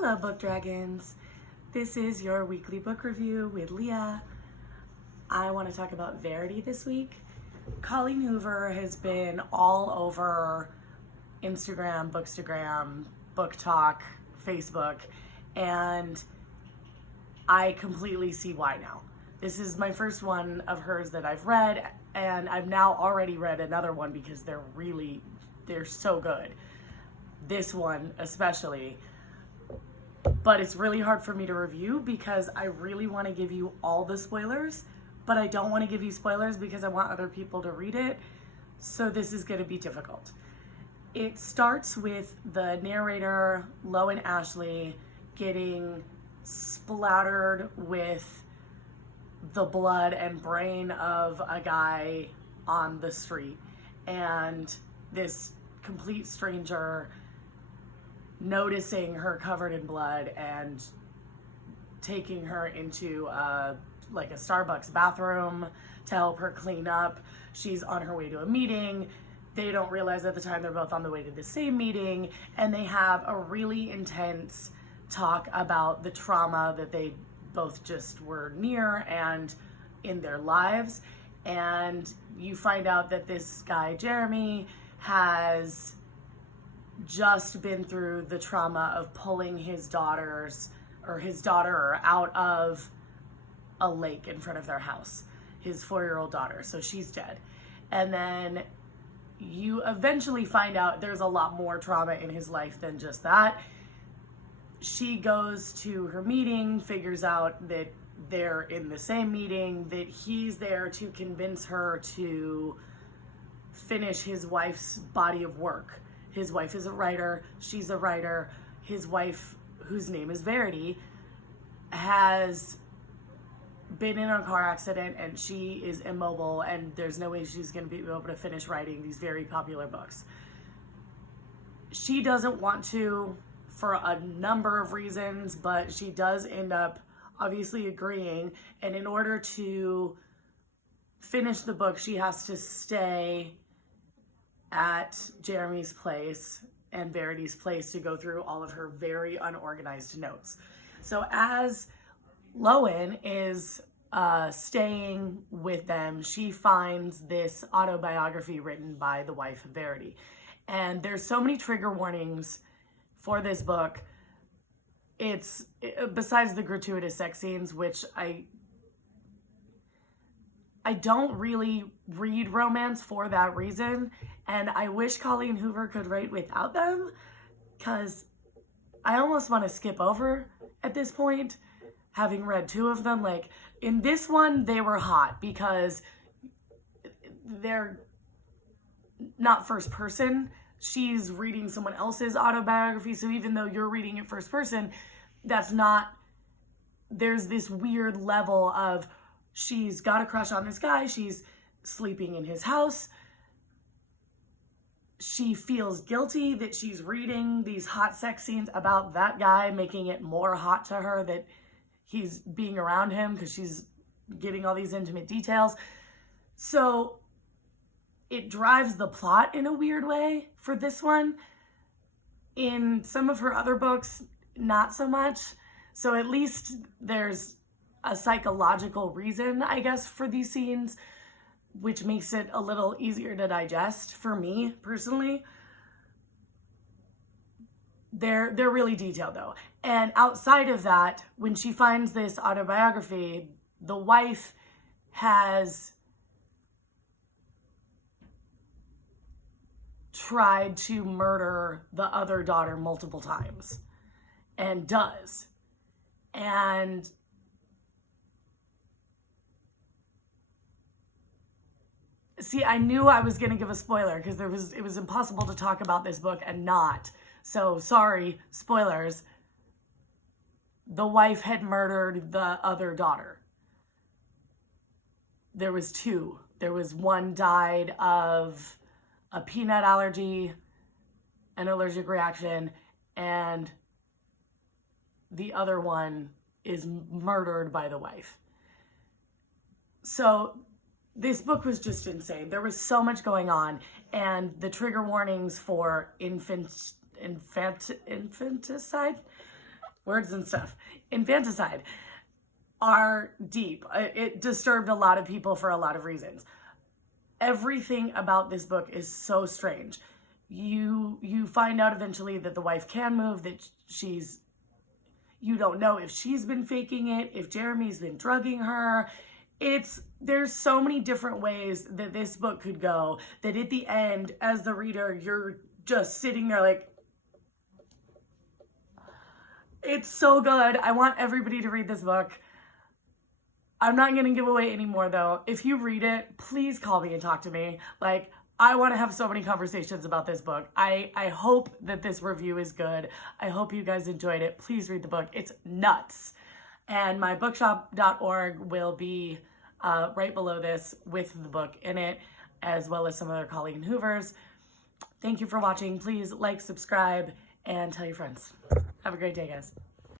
Hello, Book Dragons. This is your weekly book review with Leah. I want to talk about Verity this week. Collin Hoover has been all over Instagram, Bookstagram, Book Talk, Facebook, and I completely see why now. This is my first one of hers that I've read, and I've now already read another one because they're so good. This one especially. But it's really hard for me to review because I really want to give you all the spoilers, but I don't want to give you spoilers because I want other people to read it. So this is going to be difficult. It starts with the narrator, Lo and Ashley, getting splattered with the blood and brain of a guy on the street. And this complete stranger noticing her covered in blood and taking her into a Starbucks bathroom to help her clean up. She's on her way to a meeting. They don't realize at the time they're both on the way to the same meeting, and they have a really intense talk about the trauma that they both just were near and in their lives. And you find out that this guy, Jeremy, has just been through the trauma of pulling his daughter out of a lake in front of their house, his 4-year-old daughter. So she's dead. And then you eventually find out there's a lot more trauma in his life than just that. She goes to her meeting, figures out that they're in the same meeting, that he's there to convince her to finish his wife's body of work. His wife is a writer, she's a writer. His wife, whose name is Verity, has been in a car accident and she is immobile, and there's no way she's going to be able to finish writing these very popular books. She doesn't want to for a number of reasons, but she does end up obviously agreeing, and in order to finish the book, she has to stay at Jeremy's place and Verity's place to go through all of her very unorganized notes. So as Lowen is staying with them, she finds this autobiography written by the wife of Verity. And there's so many trigger warnings for this book. It's, besides the gratuitous sex scenes, which I don't really read romance for that reason, and I wish Collin Hoover could write without them, because I almost want to skip over at this point, having read 2 of them. Like, in this one, they were hot because they're not first person. She's reading someone else's autobiography, so even though you're reading it first person, that's not, there's this weird level of, she's got a crush on this guy, she's sleeping in his house, she feels guilty that she's reading these hot sex scenes about that guy, making it more hot to her that he's being around him because she's getting all these intimate details. So it drives the plot in a weird way for this one. In some of her other books, not so much. So at least there's a psychological reason, I guess, for these scenes, which makes it a little easier to digest for me personally. They're really detailed though. And outside of that, when she finds this autobiography, the wife has tried to murder the other daughter multiple times, and does. And see, I knew I was going to give a spoiler because it was impossible to talk about this book and not. So sorry, spoilers. The wife had murdered the other daughter. There was 2. There was one died of a peanut allergy, an allergic reaction, and the other one is murdered by the wife. So this book was just insane. There was so much going on, and the trigger warnings for infanticide words and stuff, infanticide are deep. It disturbed a lot of people for a lot of reasons. Everything about this book is so strange. You find out eventually that the wife can move, that you don't know if she's been faking it, if Jeremy's been drugging her. There's so many different ways that this book could go, that at the end, as the reader, you're just sitting there like, it's so good. I want everybody to read this book. I'm not going to give away any more though. If you read it, please call me and talk to me. Like, I want to have so many conversations about this book. I hope that this review is good. I hope you guys enjoyed it. Please read the book. It's nuts. And my bookshop.org will be right below this with the book in it, as well as some other Collin Hoovers. Thank you for watching. Please like, subscribe, and tell your friends. Have a great day, guys.